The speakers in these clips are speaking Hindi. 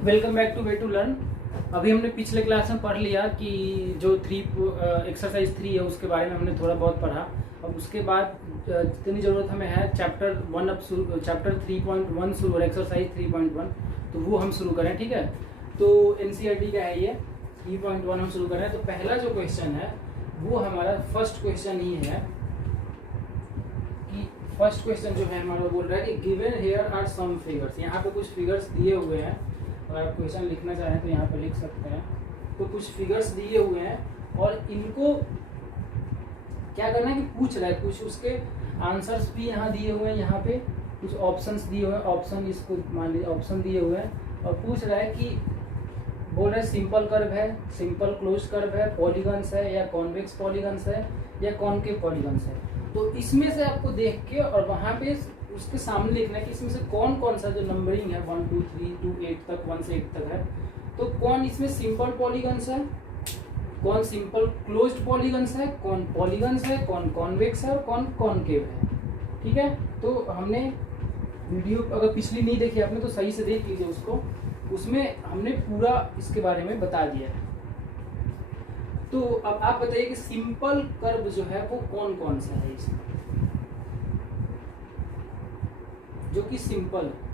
Welcome back to Way to Learn. अभी हमने पिछले क्लास में पढ़ लिया कि जो एक्सरसाइज 3 है उसके बारे में हमने थोड़ा बहुत पढ़ा। अब उसके बाद जितनी ज़रूरत हमें है चैप्टर 3.1 शुरू और एक्सरसाइज 3.1, तो वो हम शुरू करें। ठीक है, तो NCERT का है ये 3.1 हम शुरू करें। तो पहला जो क्वेश्चन है वो हमारा फर्स्ट क्वेश्चन ही है कि फर्स्ट क्वेश्चन जो है हमारा बोल रहा है कि given here are some figures. यहाँ पे कुछ फिगर्स दिए हुए हैं, अगर आप क्वेश्चन लिखना चाहें तो यहाँ पे लिख सकते हैं। तो कुछ फिगर्स दिए हुए हैं और इनको क्या करना है कि पूछ रहा है कुछ, उसके आंसर्स भी यहाँ दिए हुए हैं। यहाँ पे कुछ ऑप्शंस दिए हुए हैं, ऑप्शन इसको मान लीजिए ऑप्शन दिए हुए हैं और पूछ रहा है कि बोल रहा है सिंपल कर्व है, सिंपल क्लोज कर्व है, पॉलीगन्स है या कॉन्वेक्स पॉलीगन्स है या कॉनकेव पॉलीगन्स है। तो इसमें से आपको देख के और वहाँ पे उसके सामने लिखना है कि इसमें से कौन कौन सा जो नंबरिंग है 1 2 3 2 8 तक 1 से 8 तक है, तो कौन इसमें सिंपल पॉलीगन्स है, कौन सिंपल क्लोज्ड पॉलीगन्स है, कौन पॉलीगन्स है, कौन कॉन्वेक्स है और कौन कॉनकेव है। ठीक है, तो हमने वीडियो अगर पिछली नहीं देखी आपने तो सही से देख लीजिए उसको, उसमें हमने पूरा इसके बारे में बता दिया है। तो अब आप बताइए कि सिंपल कर्व जो है वो कौन कौन सा है इसमें जो कि सिंपल है।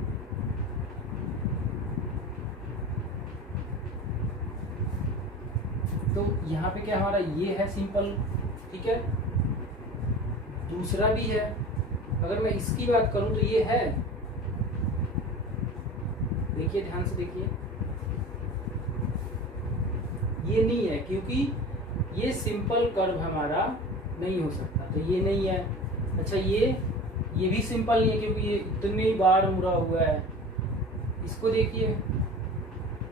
तो यहाँ पे क्या हमारा ये है सिंपल, ठीक है। दूसरा भी है, अगर मैं इसकी बात करूं तो ये है, देखिए ध्यान से देखिए, ये नहीं है क्योंकि ये सिंपल कर्व हमारा नहीं हो सकता, तो ये नहीं है। अच्छा ये भी सिंपल नहीं है क्योंकि ये इतने ही बार मुड़ा हुआ है। इसको देखिए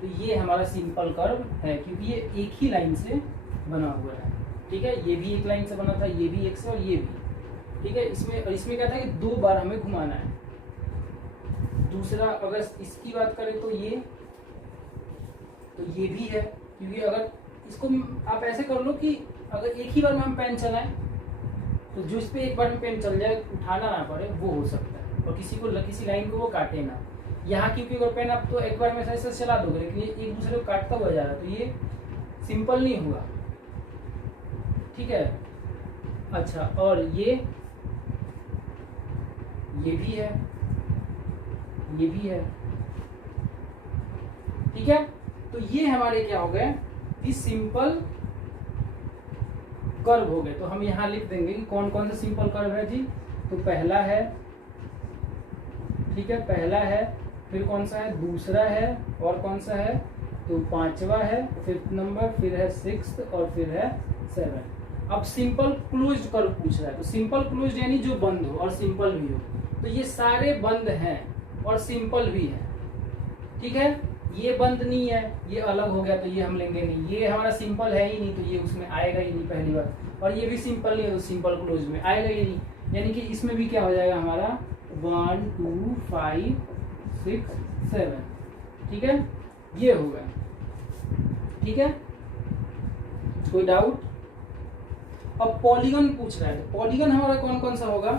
तो ये हमारा सिंपल कर्व है क्योंकि ये एक ही लाइन से बना हुआ है। ठीक है, ये भी एक लाइन से बना था, ये भी एक से और ये भी। ठीक है, इसमें क्या था कि 2 बार हमें घुमाना है। दूसरा अगर इसकी बात करें तो ये भी है क्योंकि अगर इसको आप ऐसे कर लो कि अगर एक ही बार में हम पेन चलाएं तो जो इस पे एक बार में पेन चल जाए उठाना ना पड़े वो हो सकता है, और किसी लाइन को वो काटे ना। यहाँ क्योंकि अगर पेन आप तो एक बार में ऐसे चला दोगे लेकिन ये एक दूसरे को काटता हुआ जा रहा है तो ये सिंपल नहीं हुआ। ठीक है, अच्छा और ये भी है, ये भी है। ठीक है, तो ये हमारे क्या हो गए, इस सिंपल कर्व हो गए। तो हम यहाँ लिख देंगे कि कौन कौन सा सिंपल कर्व है जी। तो पहला है, ठीक है, पहला है, फिर कौन सा है, दूसरा है, और कौन सा है, तो 5वां है, 5th नंबर, फिर है 6th और फिर है 7। अब सिंपल क्लोज्ड कर्व पूछ रहा है, तो सिंपल क्लोज्ड यानी जो बंद हो और सिंपल भी हो। तो ये सारे बंद हैं और सिंपल भी है। ठीक है, ये बंद नहीं है, ये अलग हो गया तो ये हम लेंगे नहीं, ये हमारा सिंपल है ही नहीं तो ये उसमें आएगा ही नहीं पहली बार, और ये भी सिंपल नहीं है तो सिंपल क्लोज में आएगा ही नहीं। यानी कि इसमें भी क्या हो जाएगा हमारा 1 2 5 6 7। ठीक है, ये हो गया। ठीक है, कोई डाउट? अब पॉलीगन पूछ रहा है, तो पॉलीगन हमारा कौन कौन सा होगा,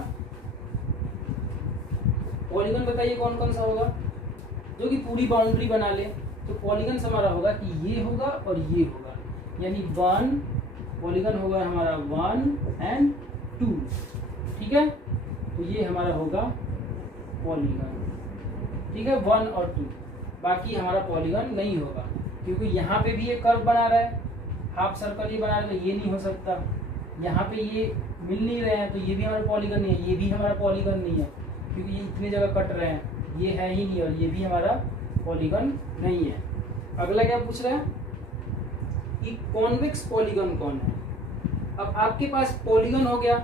पॉलीगन बताइए कौन कौन सा होगा जो कि पूरी बाउंड्री बना ले। तो पॉलीगन हमारा होगा कि ये होगा और ये होगा, यानी 1 पॉलीगन होगा हमारा 1 and 2। ठीक है, तो ये हमारा होगा पॉलीगन। ठीक है, 1 और 2, बाकी हमारा पॉलीगन नहीं होगा क्योंकि यहाँ पे भी ये कर्व बना रहा है, हाफ सर्कल ये बना रहा है, तो ये नहीं हो सकता। यहाँ पे ये मिल नहीं रहे हैं तो ये भी हमारा पॉलीगन नहीं है, ये भी हमारा पॉलीगन नहीं है क्योंकि ये इतनी जगह कट रहे हैं, ये है ही नहीं, और ये भी हमारा पॉलीगन नहीं है। अगला क्या पूछ रहा है कि कॉन्वेक्स पॉलीगन कौन है। अब आपके पास पॉलीगन हो गया,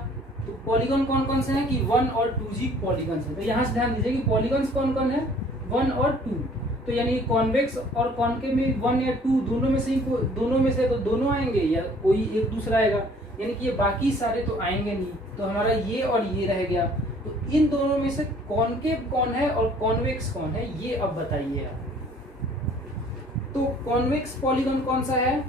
तो पॉलीगन कौन कौन से हैं कि 1 और 2 जी पॉलीगन है। तो यहाँ से ध्यान दीजिए कि पॉलीगन्स कौन कौन है, 1 और 2। तो यानी कॉन्वेक्स और कॉनकेव में 1 या 2 दोनों में से तो दोनों आएंगे या कोई एक दूसरा आएगा, यानी कि ये बाकी सारे तो आएंगे नहीं। तो हमारा ये और ये रह गया। तो इन दोनों में से कॉनकेव कौन है और कॉन्वेक्स कौन है ये अब बताइए आप। तो कॉन्वेक्स पॉलीगन कौन सा है,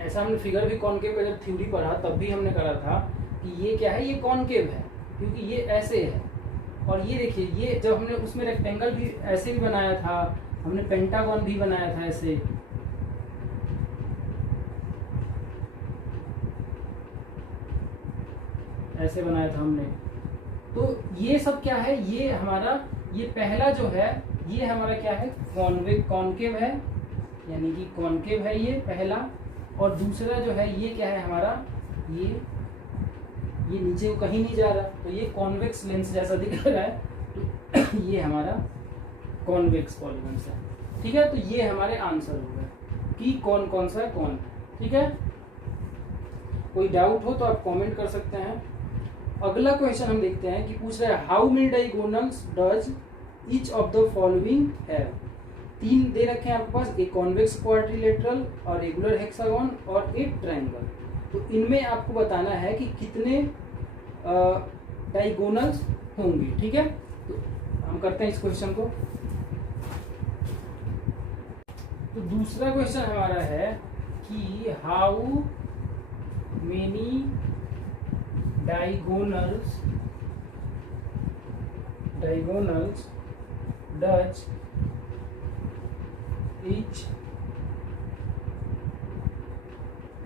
ऐसा हमने फिगर भी कॉनकेव का जब थ्योरी पढ़ा तब भी हमने करा था कि ये क्या है, ये कॉनकेव है क्योंकि ये ऐसे है और ये देखिए, ये जब हमने उसमें रेक्टेंगल भी ऐसे भी बनाया था, हमने पेंटागन भी बनाया था ऐसे, ऐसे बनाया था हमने। तो ये सब क्या है, ये हमारा, ये पहला जो है ये हमारा क्या है, कॉनकेव है, यानी कि कॉनकेव है ये पहला। और दूसरा जो है ये क्या है हमारा, ये नीचे को कहीं नहीं जा रहा, तो ये कॉन्वेक्स लेंस जैसा दिख रहा है, तो ये हमारा कॉन्वेक्स पॉलीगन्स है। ठीक है, तो ये हमारे आंसर हो गए कि कौन कौन सा है कौन। ठीक है, कोई डाउट हो तो आप कमेंट कर सकते हैं। अगला क्वेश्चन हम देखते हैं कि पूछ रहा है how many diagonals does each of the following have. 3 दे रखे हैं आपके पास, एक कॉन्वेक्स क्वाड्रिलेटरल और रेगुलर हेक्सागोन और एक ट्रायंगल। तो इनमें आपको बताना है कि कितने डायगोनल्स होंगे। ठीक है, तो हम करते हैं इस क्वेश्चन को। तो दूसरा क्वेश्चन हमारा है कि how many diagonals does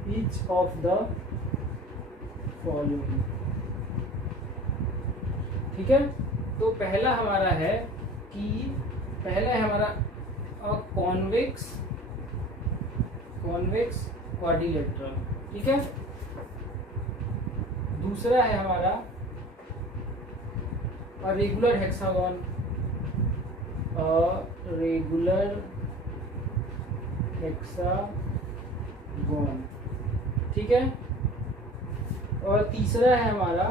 each of the following। ठीक है, तो पहला हमारा है कि पहला है हमारा कॉन्वेक्स क्वाड्रिलेटरल। ठीक है, दूसरा है हमारा रेगुलर हेक्सागोन, रेगुलर हेक्सागोन। ठीक है, और तीसरा है हमारा,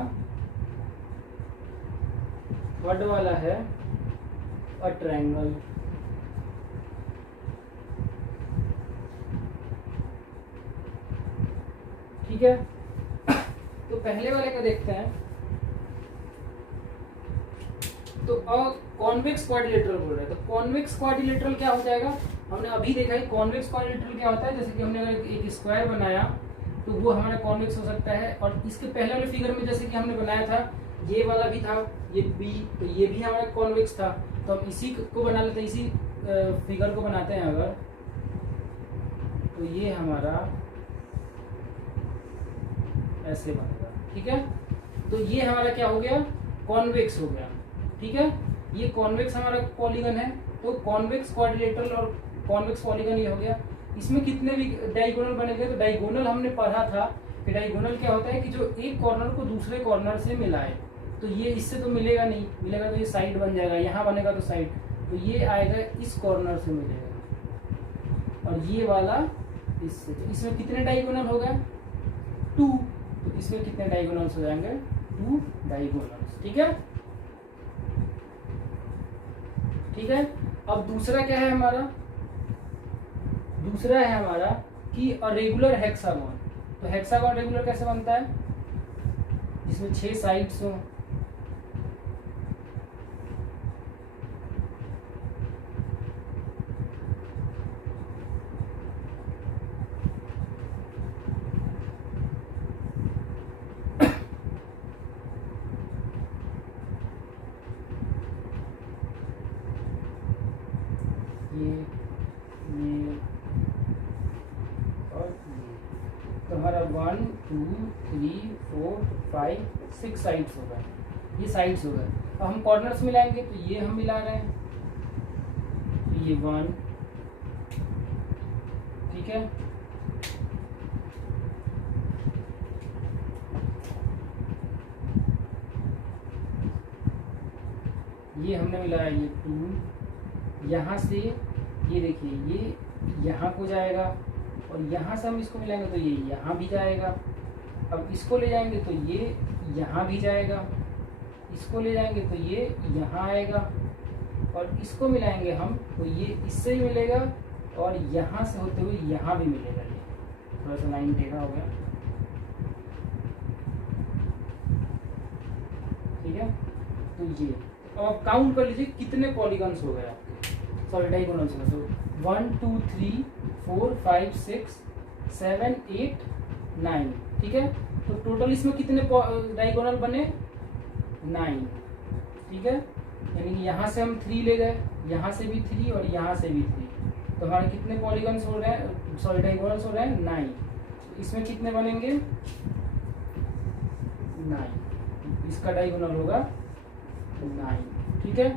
थर्ड वाला है ट्रायंगल। ठीक है, तो पहले वाले का देखते हैं। तो कॉन्वेक्स क्वाड्रिलेटरल बोल रहे हैं, तो कॉन्वेक्स क्वाड्रिलेटरल क्या हो जाएगा, हमने अभी देखा है कॉन्वेक्स क्वाड्रिलेटरल क्या होता है। जैसे कि हमने अगर एक स्क्वायर बनाया तो वो हमारा कॉन्वेक्स हो सकता है, और इसके पहले वाले फिगर में जैसे कि हमने बनाया था, ये वाला भी था, ये बी, तो ये भी हमारा कॉन्वेक्स था। तो हम इसी को बना लेते हैं, इसी फिगर को बनाते हैं अगर, तो ये हमारा ऐसे बनेगा। ठीक है, तो ये हमारा क्या हो गया, कॉन्वेक्स हो गया। ठीक है, ये कॉन्वेक्स हमारा पॉलीगन है, तो कॉन्वेक्स क्वाड्रिलेटरल और कॉन्वेक्स पॉलीगन ये हो गया। इसमें कितने भी डायगोनल बनेंगे, तो डायगोनल हमने पढ़ा था कि डायगोनल क्या होता है कि जो एक कॉर्नर को दूसरे कॉर्नर से मिलाए। तो ये इससे तो मिलेगा नहीं, मिलेगा तो ये साइड बन जाएगा, यहाँ बनेगा तो साइड, तो ये आएगा इस कॉर्नर से मिलेगा, और ये वाला इससे। तो इसमें कितने डायगोनल हो गए, 2। तो इसमें कितने डायगोनल्स हो जाएंगे, 2 डायगोनल्स। ठीक है, ठीक है। अब दूसरा क्या है हमारा, दूसरा है हमारा कि रेगुलर हेक्सागोन। तो हेक्सागोन रेगुलर कैसे बनता है, जिसमें 6 साइड्स हो। ये और ये, तो हमारा 1 2 3 4 5 6 साइड्स होगा, ये साइड्स होगा। अब हम कॉर्नर्स मिलाएंगे, तो ये हम मिला रहे हैं, तो ये 1। ठीक है, ये हमने मिलाया, ये 2। यहाँ से ये देखिए, ये यहाँ को जाएगा, और यहाँ से हम इसको मिलाएंगे तो ये यहाँ भी जाएगा। अब इसको ले जाएंगे तो ये यहाँ भी जाएगा, इसको ले जाएंगे तो ये यहाँ आएगा, और इसको मिलाएंगे हम तो ये इससे भी मिलेगा, और यहाँ से होते हुए यहाँ भी मिलेगा। ये थोड़ा सा लाइन टेढ़ा हो गया। ठीक है, तो ये अब काउंट कर लीजिए कितने पॉलीगन्स हो गए आपके, सॉरी डायगोनल्स हो गए। तो 1 2 3 4 5 6 7 8 9। ठीक है, तो टोटल इसमें कितने डायगोनल बने, 9। ठीक है, यानी कि यहाँ से हम 3 ले गए, यहाँ से भी 3 और यहाँ से भी 3, तो हमारे कितने पॉलीगन्स हो रहे हैं, सॉरी डायगोनल्स हो रहे हैं 9। इसमें कितने बनेंगे 9, इसका डायगोनल होगा 9, ठीक है।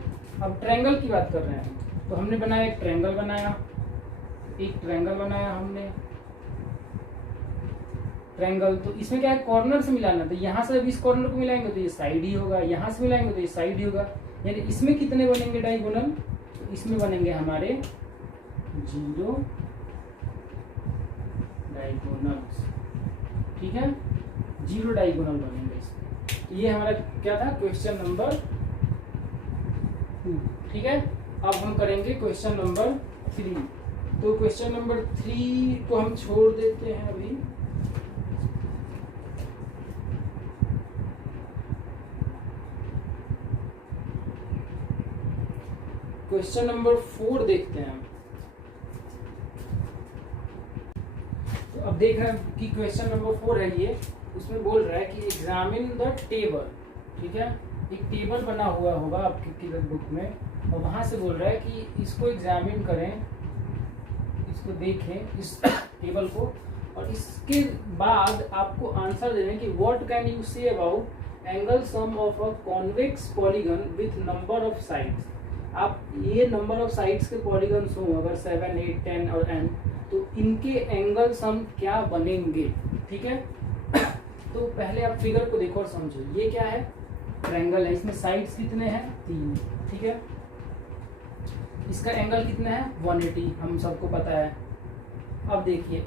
अब ट्रायंगल की बात कर रहे हैं, तो हमने बनाया एक ट्रायंगल बनाया हमने ट्रायंगल, तो इसमें क्या है कॉर्नर से मिलाना, तो यहाँ से अब इस कॉर्नर को मिलाएंगे तो ये साइड ही होगा, यहाँ से मिलाएंगे तो ये साइड ही होगा, यानी इसमें कितने बनेंगे डायगोनल, तो इसमें बनेंगे हमारे 0 डायगोनल्स, ठीक है, 0 डायगोनल बनेंगे इसमें। तो ये हमारा क्या था क्वेश्चन नंबर 2, ठीक है। अब हम करेंगे क्वेश्चन नंबर 3। तो क्वेश्चन नंबर 3 को हम छोड़ देते हैं अभी। क्वेश्चन नंबर 4 देखते हैं। तो अब देख रहे हैं कि क्वेश्चन नंबर 4 है ये, उसमें बोल रहा है कि एग्जामिन द टेबल, ठीक है, एक टेबल बना हुआ होगा आपकी बुक में, और वहां से बोल रहा है कि इसको एग्जामिन करें, इसको देखें इस टेबल को, और इसके बाद आपको आंसर देना कि what can you say about angle sum of a convex polygon with number of sides. आप ये नंबर ऑफ साइड्स के पॉलीगन्स हो अगर 7, 8, 10 और n, तो इनके एंगल सम क्या बनेंगे, ठीक है। तो पहले आप फिगर को देखो और समझो, ये क्या है ट्रायंगल है, इसमें साइड्स कितने हैं 3, ठीक है, इसका एंगल कितना है 180, हम सबको पता है। अब देखिए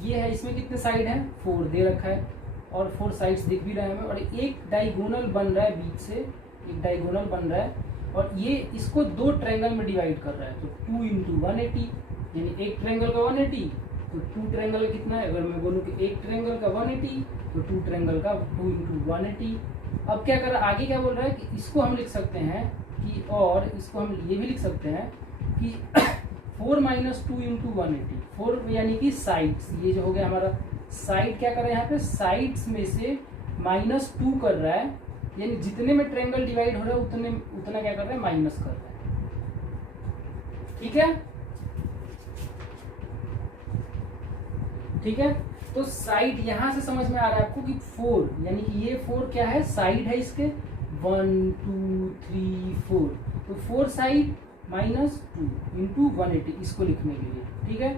ये है, इसमें कितने साइड हैं 4 दे रखा है, और 4 साइड्स दिख भी रहे हैं हमें, और एक डायगोनल बन रहा है बीच से, एक डायगोनल बन रहा है, और ये इसको 2 ट्रायंगल में डिवाइड कर रहा है, तो 2 × 180, यानी एक ट्रायंगल का 180, तो 2 ट्रायंगल का कितना है, अगर मैं बोलूँ कि एक ट्रायंगल का 180 तो 2 ट्रायंगल का 2 × 180। अब क्या कर रहा है, आगे क्या बोल रहा है कि इसको हम लिख सकते हैं कि, और इसको हम ये भी लिख सकते हैं कि 4 - 2 × 180, 4 यानी कि साइड्स, ये जो हो गया हमारा साइड, क्या कर रहा है यहाँ पे साइड्स में से -2 कर रहा है, यानी जितने में ट्रायंगल डिवाइड हो रहा है उतना क्या कर रहा है माइनस कर रहा है, ठीक है, ठीक है। तो साइड यहां से समझ में आ रहा है आपको कि 4, यानी कि ये 4 क्या है साइड है इसके, 1 2 3 4, तो 4 साइड -2 × 180, इसको लिखने के लिए, ठीक है।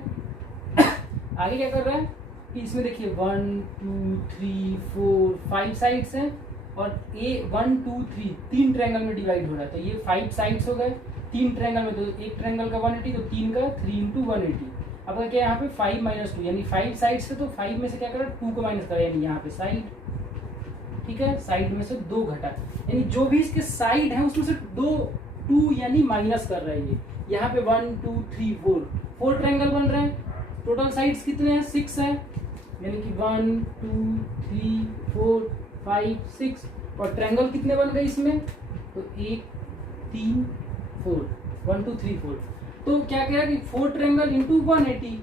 आगे क्या कर रहा है कि इसमें देखिए 1 2 3 4 5 साइड्स हैं, और A 1 2 3 3 ट्रायंगल में डिवाइड हो रहा है, तो ये 5 साइड्स हो गए 3 ट्रायंगल में, तो एक ट्रायंगल का 180, तो 3 का 3 × 180। अब क्या यहाँ पे 5 - 2, यानी 5 साइड्स से, तो 5 में से क्या करा 2 को माइनस करा, यानी यहाँ पे साइड, ठीक है, साइड में से 2 घटा, यानी जो भी इसके साइड है उसमें से 2 यानी माइनस कर रहा है ये, यहाँ पे 1 2 3 4 ट्रायंगल बन रहे हैं, टोटल साइड्स कितने हैं 6 है, यानी कि 1 2 3 4 5 6, और ट्रायंगल कितने बन गए इसमें, तो 1 3 4 1 2 3 4, तो क्या कह रहा है कि 4 ट्रायंगल × 180,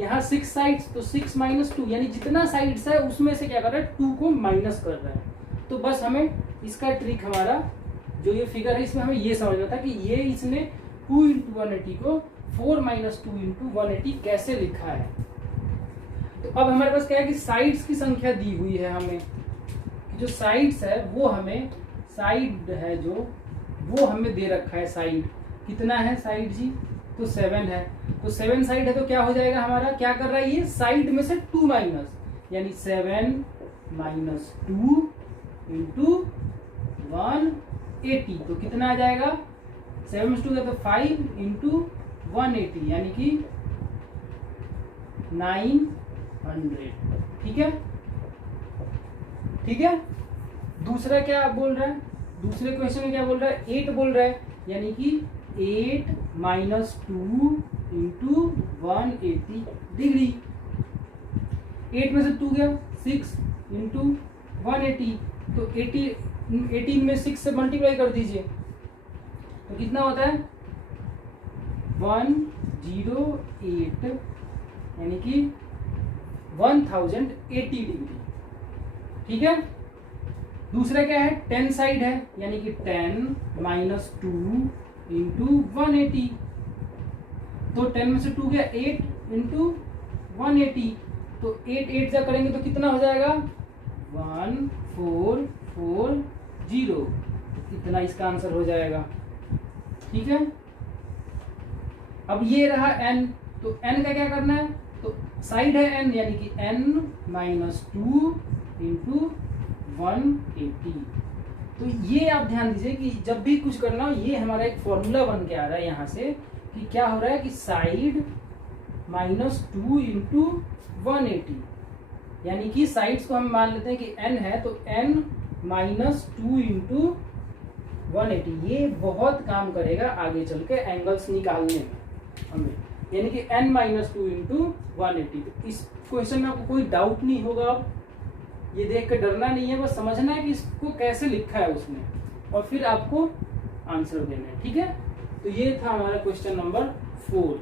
यहाँ 6 साइड्स, तो 6 - 2, यानी जितना साइड्स है उसमें से क्या कर रहा है 2 को माइनस कर रहा है। तो बस हमें इसका ट्रिक, हमारा जो ये फिगर है इसमें हमें ये समझना था कि ये इसने 2 × 180 को 4 - 2 × 180 कैसे लिखा है। तो अब हमारे पास क्या है कि साइड्स की संख्या दी हुई है हमें, जो साइड्स है वो हमें, साइड है जो वो हमें दे रखा है, साइड कितना है साइड जी, तो 7 है, तो 7 साइड है, तो क्या हो जाएगा हमारा, क्या कर रहा है ये साइड में से 2 माइनस, यानी 7 - 2 × 180, तो कितना आ जाएगा 7 में 2 का, तो 5 × 180, यानी कि 900, ठीक है, ठीक है। दूसरा क्या बोल रहा है, दूसरे क्वेश्चन में क्या बोल रहा है 8 बोल रहा है, यानी कि 8 - 2 × 180 डिग्री, 8 में से 2 गया 6 × 180, तो 18 में 6 से मल्टीप्लाई कर दीजिए, तो कितना होता है 108, यानी कि 1080 डिग्री, ठीक है। दूसरा क्या है, 10 साइड है, यानी कि 10 माइनस 2 इंटू 180। तो 10 में से 2 गया 8 इंटू 180, तो 8 8 जा करेंगे तो कितना हो जाएगा 1440, इतना इसका आंसर हो जाएगा। ठीक है, अब ये रहा n, तो n का क्या करना है, तो साइड है n, यानी कि n माइनस 2 इंटू 180। तो ये आप ध्यान दीजिए कि जब भी कुछ करना हो, ये हमारा एक फॉर्मूला बन के आ रहा है यहाँ से कि क्या हो रहा है कि साइड माइनस 2 इंटू 180, यानी कि साइड्स को हम मान लेते हैं कि n है, तो n माइनस 2 इंटू 180। ये बहुत काम करेगा आगे चल के एंगल्स निकालने में हमें, यानी कि n माइनस 2 इंटू 180। तो इस क्वेश्चन में आपको कोई डाउट नहीं होगा, ये देख के डरना नहीं है, बस समझना है कि इसको कैसे लिखा है उसने, और फिर आपको आंसर देना है। ठीक है, तो ये था हमारा क्वेश्चन नंबर 4।